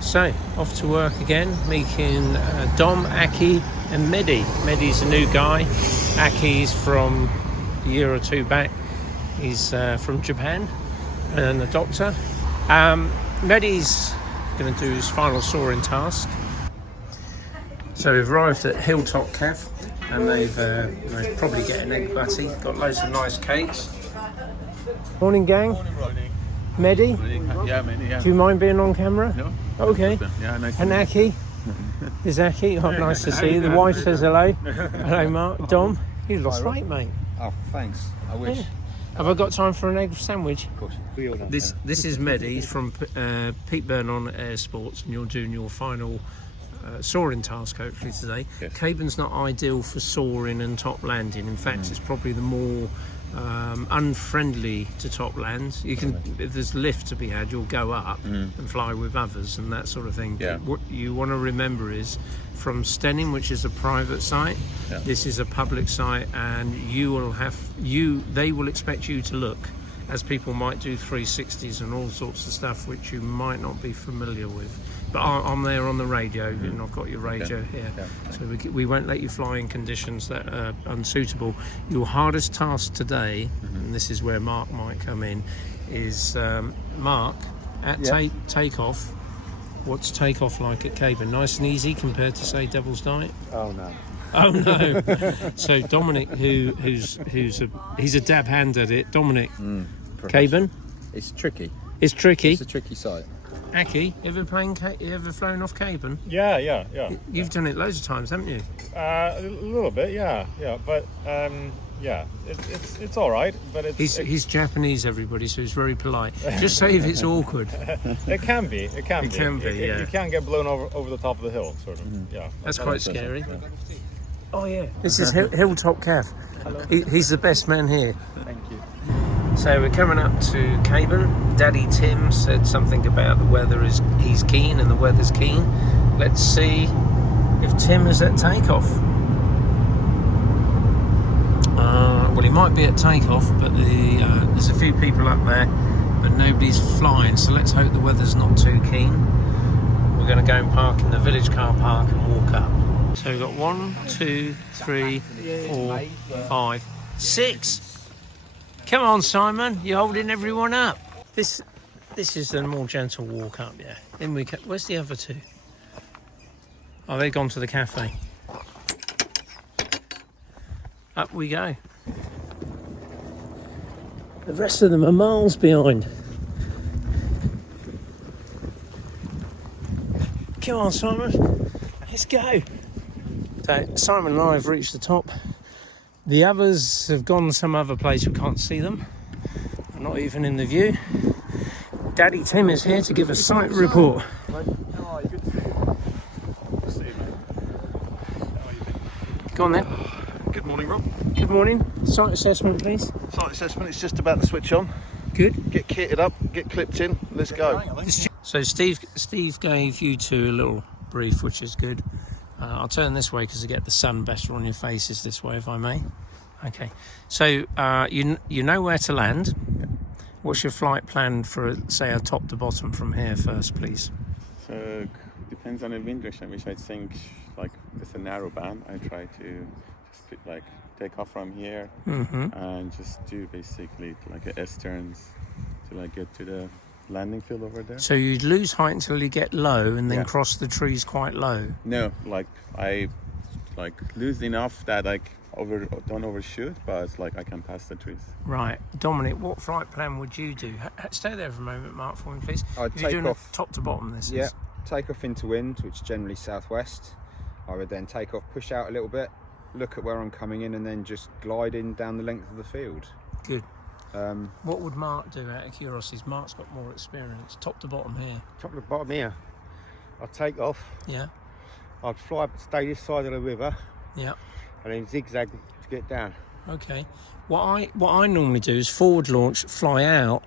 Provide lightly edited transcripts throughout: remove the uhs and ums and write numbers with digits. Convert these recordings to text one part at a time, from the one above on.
So, off to work again, meeting Dom, Aki and Mehdi. Mehdi's a new guy. Aki's from a year or two back. He's from Japan and a doctor. Mehdi's going to do his final soaring task. So we've arrived at Hilltop Cafe and they've probably getting egg butty. Got loads of nice cakes. Morning, gang. Morning. Mehdi? Yeah, Mehdi, yeah. Do you mind being on camera? No. Okay. Yeah, nice And Aki? Is Aki? Oh, nice to see you. The wife says hello. Hello, Mark. Dom, you lost weight, mate. Oh, thanks. I wish. Yeah. Have I got time for an egg sandwich? Of course. We all know. This is Mehdi. He's from Pete Byrne on Air Sports, and you're doing your final soaring task hopefully today. Yes. Caburn's not ideal for soaring and top landing. In fact, it's probably the more unfriendly to top lands. You can, if there's lift to be had, you'll go up and fly with others and that sort of thing. Yeah. What you want to remember is, from Stenning, which is a private site, this is a public site, and they will expect you to look, as people might do 360s and all sorts of stuff which you might not be familiar with. But I'm there on the radio, and I've got your radio here. Yeah. So we won't let you fly in conditions that are unsuitable. Your hardest task today, and this is where Mark might come in, is Mark, at takeoff, what's takeoff like at Caburn? Nice and easy compared to, say, Devil's Night? Oh, no. Oh no! So Dominic, he's a dab hand at it. Dominic, Caburn. It's tricky. It's tricky. It's a tricky site. Aki, you ever flown off Caburn? Yeah. You've done it loads of times, haven't you? A little bit, yeah. But it's all right. But He's Japanese, everybody, so he's very polite. Just say if it's awkward. It can be. It can be. Yeah. You can get blown over the top of the hill, sort of. Yeah. That's quite scary. Oh yeah. This is Hilltop Cafe. He's the best man here. Thank you. So we're coming up to Caburn. Daddy Tim said something about the weather he's keen, and the weather's keen. Let's see if Tim is at takeoff. Well, he might be at takeoff, but there's a few people up there, but nobody's flying. So let's hope the weather's not too keen. We're going to go and park in the village car park and walk up. So we've got 1, 2, 3, 4, 5, 6. Come on, Simon, you're holding everyone up. This is a more gentle walk up, yeah. Then where's the other two? Oh, they've gone to the cafe. Up we go. The rest of them are miles behind. Come on, Simon, let's go. So Simon and I have reached the top. The others have gone some other place, we can't see them. They're not even in the view. Daddy Tim is here to give a site report. Go on then. Good morning, Rob. Good morning. Site assessment, please. Site assessment is just about to switch on. Good. Get kitted up, get clipped in, let's go. So Steve gave you two a little brief, which is good. I'll turn this way because I get the sun better on your faces this way, if I may. Okay. So you know where to land. What's your flight plan for, say, a top to bottom from here first, please? So depends on the wind direction, which I think like it's a narrow band. I try to just like take off from here and just do basically like a S-turns to like get to the landing field over there. So you'd lose height until you get low and then cross the trees quite low? No, like I like lose enough that like don't overshoot, but it's like I can pass the trees. Right. Dominic, what flight plan would you do? Stay there for a moment, Mark, for me, please. I'd You're take doing off. top to bottom, this is? Take off into wind, which is generally southwest. I would then take off, push out a little bit, look at where I'm coming in, and then just glide in down the length of the field. Good. What would Mark do, out of curiosity? Mark's got more experience. Top to bottom here. Top to bottom here. I'd take off. Yeah. I'd stay this side of the river. Yeah. And then zigzag to get down. Okay. What I normally do is forward launch, fly out.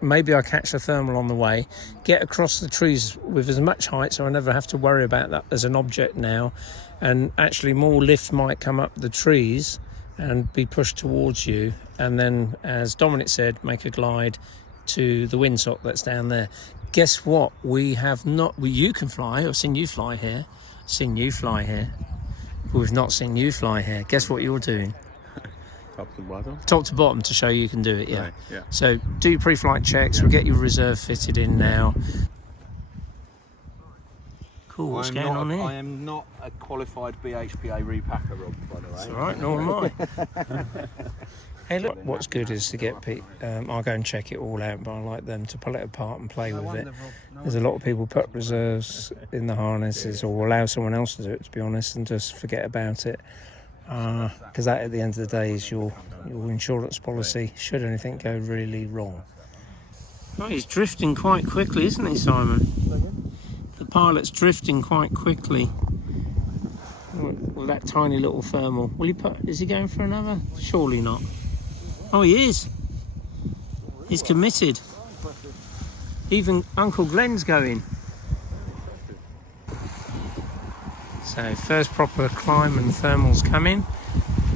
Maybe I catch a thermal on the way, get across the trees with as much height so I never have to worry about that as an object now, and actually more lift might come up the trees and be pushed towards you, and then, as Dominic said, make a glide, to the windsock that's down there. Guess what? We have not. Well, you can fly. I've seen you fly here. Seen you fly here. But we've not seen you fly here. Guess what you're doing? Top to bottom. Top to bottom to show you can do it. Yeah. Right, yeah. So do your pre-flight checks. We'll get your reserve fitted in now. Cool. What's going on here? I am not a qualified BHPA repacker, Rob, by the way. It's all right, nor am I. Hey, look, what's good is to get I'll go and check it all out, but I like them to pull it apart and play with it. There's a lot of people put reserves in the harnesses or allow someone else to do it, to be honest, and just forget about it. Because that, at the end of the day, is your insurance policy, should anything go really wrong. Oh, he's drifting quite quickly, isn't he, Simon? The pilot's drifting quite quickly with that tiny little thermal. Is he going for another? Surely not. Oh, he is. He's committed. Even Uncle Glenn's going. So first proper climb and thermal's coming.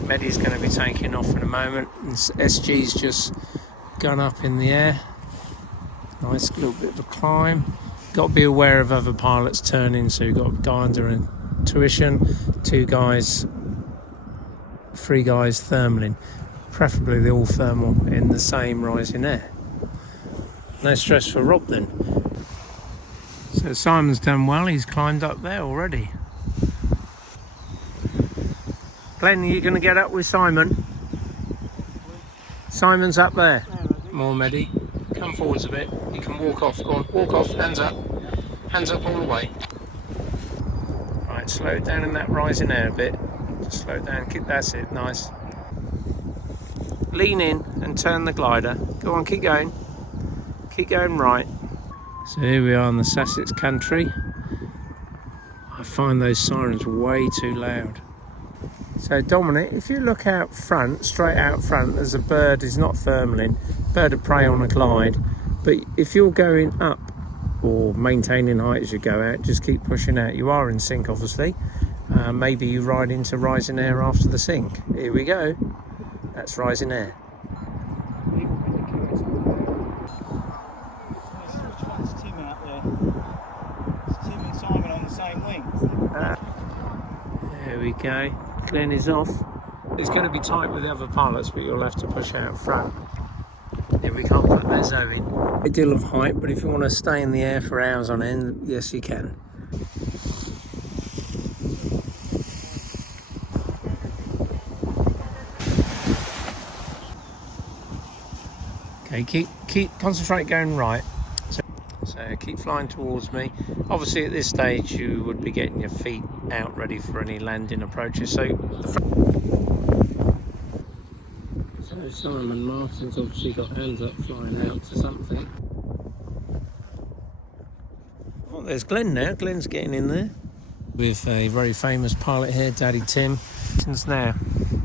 Mehdi's going to be taking off in a moment. And SG's just gone up in the air. Nice little bit of a climb. Got to be aware of other pilots turning, so you've got a guy under intuition, 3 guys thermaling. Preferably they're all thermal in the same rising air. No stress for Rob then. So Simon's done well, he's climbed up there already. Glenn, are you going to get up with Simon? Simon's up there. More Mehdi. Come forwards a bit. You can walk off. Go on, walk off. Hands up. Hands up all the way. Right, slow it down in that rising air a bit. Just slow it down. That's it. Nice. Lean in and turn the glider. Go on, keep going. Keep going right. So here we are in the Sussex country. I find those sirens way too loud. So Dominic, if you look out front, straight out front, there's a bird, he's not thermaling, bird of prey on a glide. But if you're going up or maintaining height as you go out, just keep pushing out. You are in sync, obviously. Maybe you ride into rising air after the sync. Here we go. That's rising air. It's Tim out there. It's Tim and Simon on the same wing. There we go. Glenn is off. It's going to be tight with the other pilots, but you'll have to push out front. Yeah, we can't put Mezzo in. A deal of height, but if you want to stay in the air for hours on end, yes you can. Okay, keep concentrate going right. So keep flying towards me. Obviously at this stage you would be getting your feet out ready for any landing approaches. So Simon Martin's obviously got hands up flying out to something. Oh, there's Glenn now. Glenn's getting in there. With a very famous pilot here, Daddy Tim. Now,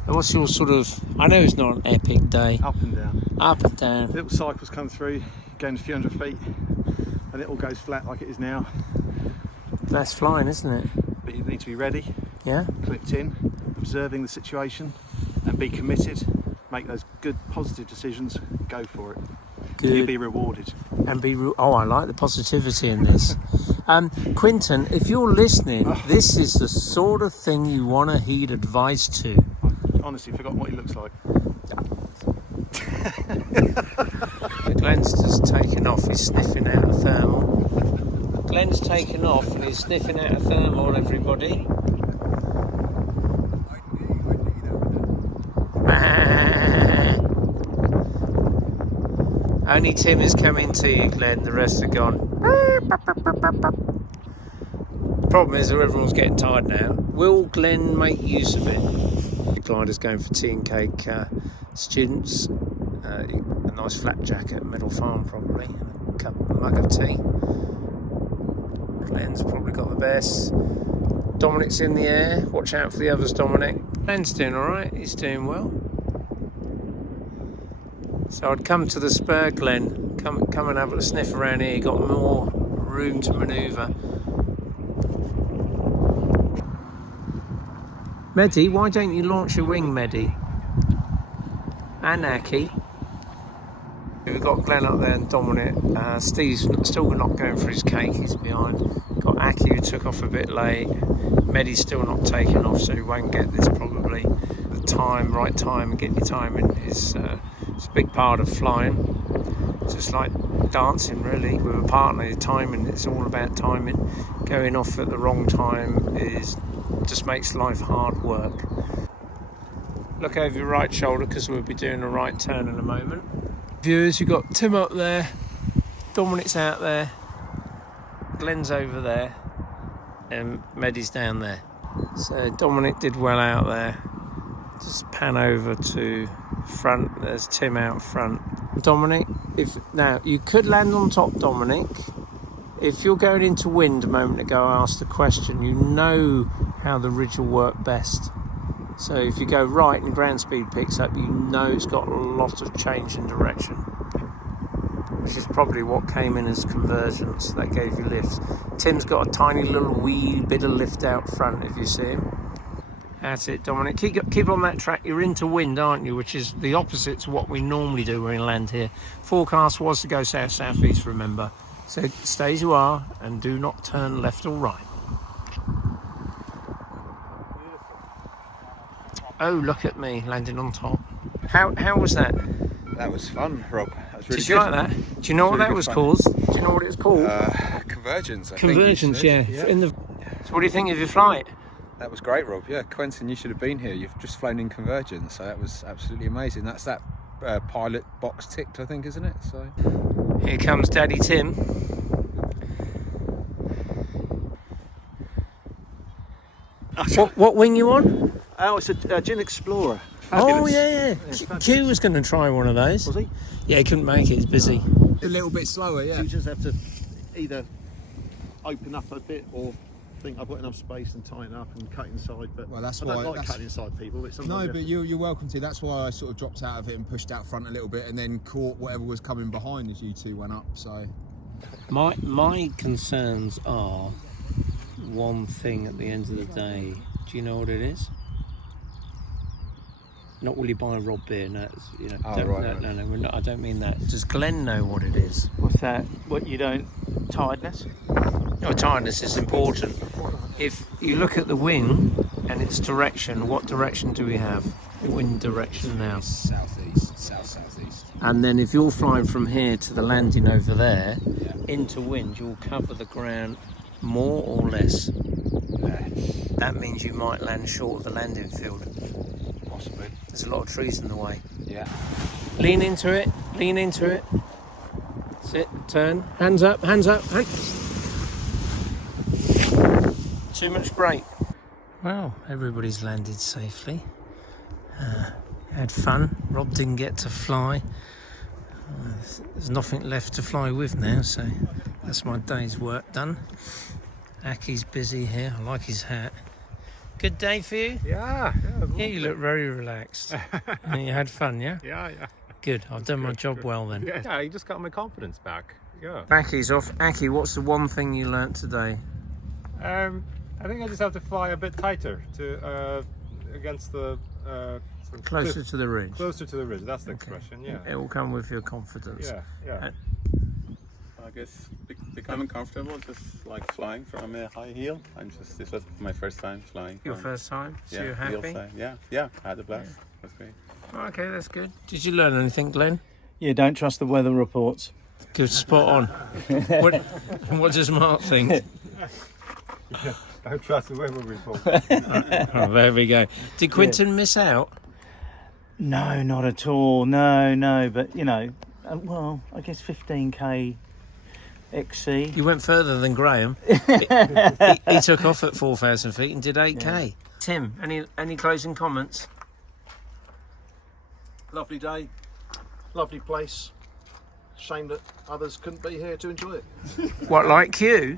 what's your sort of... I know it's not an epic day. Up and down. Up and down. Little cycles come through, gain a few hundred feet, and it all goes flat like it is now. That's flying, isn't it? But you need to be ready, Yeah? clipped in, observing the situation, and be committed. Make those good, positive decisions. Go for it. Good. You'll be rewarded. And I like the positivity in this. Quinton, if you're listening, this is the sort of thing you want to heed advice to. I honestly forgotten what he looks like. Glenn's just taken off, he's sniffing out a thermal. Glenn's taken off and he's sniffing out a thermal, everybody. Only Tim is coming to you, Glenn, the rest are gone. Problem is that everyone's getting tired now. Will Glenn make use of it? The glider's going for tea and cake students. A nice flat jacket, Middle Farm probably, and a mug of tea. Glenn's probably got the best. Dominic's in the air. Watch out for the others, Dominic. Glenn's doing all right. He's doing well. So I'd come to the spur, Glenn. Come and have a sniff around here. You've got more room to manoeuvre. Mehdi, why don't you launch your wing, Mehdi? And Aki. We've got Glenn up there and Dominic. Steve's still not going for his cake, he's behind. Got Aki who took off a bit late. Mehdi's still not taking off, so he won't get this probably. The time, right time, and getting your timing is it's a big part of flying. Just like dancing really with a partner, timing, it's all about timing. Going off at the wrong time just makes life hard work. Look over your right shoulder because we'll be doing a right turn in a moment. Viewers, you've got Tim up there, Dominic's out there, Glenn's over there, and Mehdi's down there. So Dominic did well out there. Just pan over to front, there's Tim out front. Dominic, now you could land on top, Dominic. If you're going into wind a moment ago, I asked the question, you know how the ridge will work best. So if you go right and ground speed picks up, you know it's got a lot of change in direction, which is probably what came in as convergence that gave you lift. Tim's got a tiny little wee bit of lift out front if you see him. That's it, Dominic. Keep on that track. You're into wind, aren't you? Which is the opposite to what we normally do when we land here. Forecast was to go south-southeast, remember. So stay as you are and do not turn left or right. Oh, look at me landing on top. How was that? That was fun, Rob. That was really Did you like that? Do you know what that was called? Do you know what it's called? Convergence, I Convergence, think. yeah. So what do you think of your flight? That was great, Rob. Yeah, Quentin, you should have been here. You've just flown in Convergence, so that was absolutely amazing. That's that pilot box ticked, I think, isn't it? So Here comes Daddy Tim. What wing you on? Oh, it's a Gin Explorer. Oh Fabulous. yeah. Q was going to try one of those. Was he? Yeah, he couldn't make it. He's busy. a little bit slower, yeah. So you just have to either open up a bit or think I've got enough space and tighten up and cut inside. But Well, that's I why. don't like cutting inside people. But sometimes No, you but have to- you're welcome to. That's why I sort of dropped out of it and pushed out front a little bit, and then caught whatever was coming behind as you two went up. So My concerns are one thing at the end of the day. Do you know what it is? Not will you buy a Rob beer? No, it's, you know. Oh, Don't, right, no, we're not, I don't mean that. Does Glenn know what it is? What's that? What you don't? Tiredness? No, tiredness is important. If you look at the wing and its direction, what direction do we have? The wind direction now. southeast, southeast. And then if you're flying from here to the landing over there, into wind, you'll cover the ground more or less. That means you might land short of the landing field. Possibly. There's a lot of trees in the way. Yeah. Lean into it, lean into it. Sit, turn, hands up, hands up. Too much brake. Well, everybody's landed safely. Had fun. Rob didn't get to fly. There's nothing left to fly with now, so that's my day's work done. Aki's busy here. I like his hat. Good day for you? Yeah. Yeah, you look very relaxed. And you had fun, yeah? Yeah. Good. I've done my job well then. Yeah, you just got my confidence back. Yeah. Aki's off. Aki, what's the one thing you learnt today? I think I just have to fly a bit tighter to against the sort of Closer cliff- to the ridge. Closer to the ridge. That's the expression. Yeah. It will come with your confidence. Yeah. I guess becoming comfortable, just like flying from a high heel. This was my first time flying. Your from- first time? So you're heel happy? side. Yeah, I had a blast. That's great. Okay, that's good. Did you learn anything, Glenn? Yeah, don't trust the weather reports. Good, spot on. What does Mark think? Don't trust the weather report. Oh, there we go. Did Quinton miss out? No, not at all. No. But, you know, well, I guess 15k XC. You went further than Graham. he took off at 4,000 feet and did 8k. Yeah. Tim, any closing comments? Lovely day, lovely place. Shame that others couldn't be here to enjoy it. What, like Q?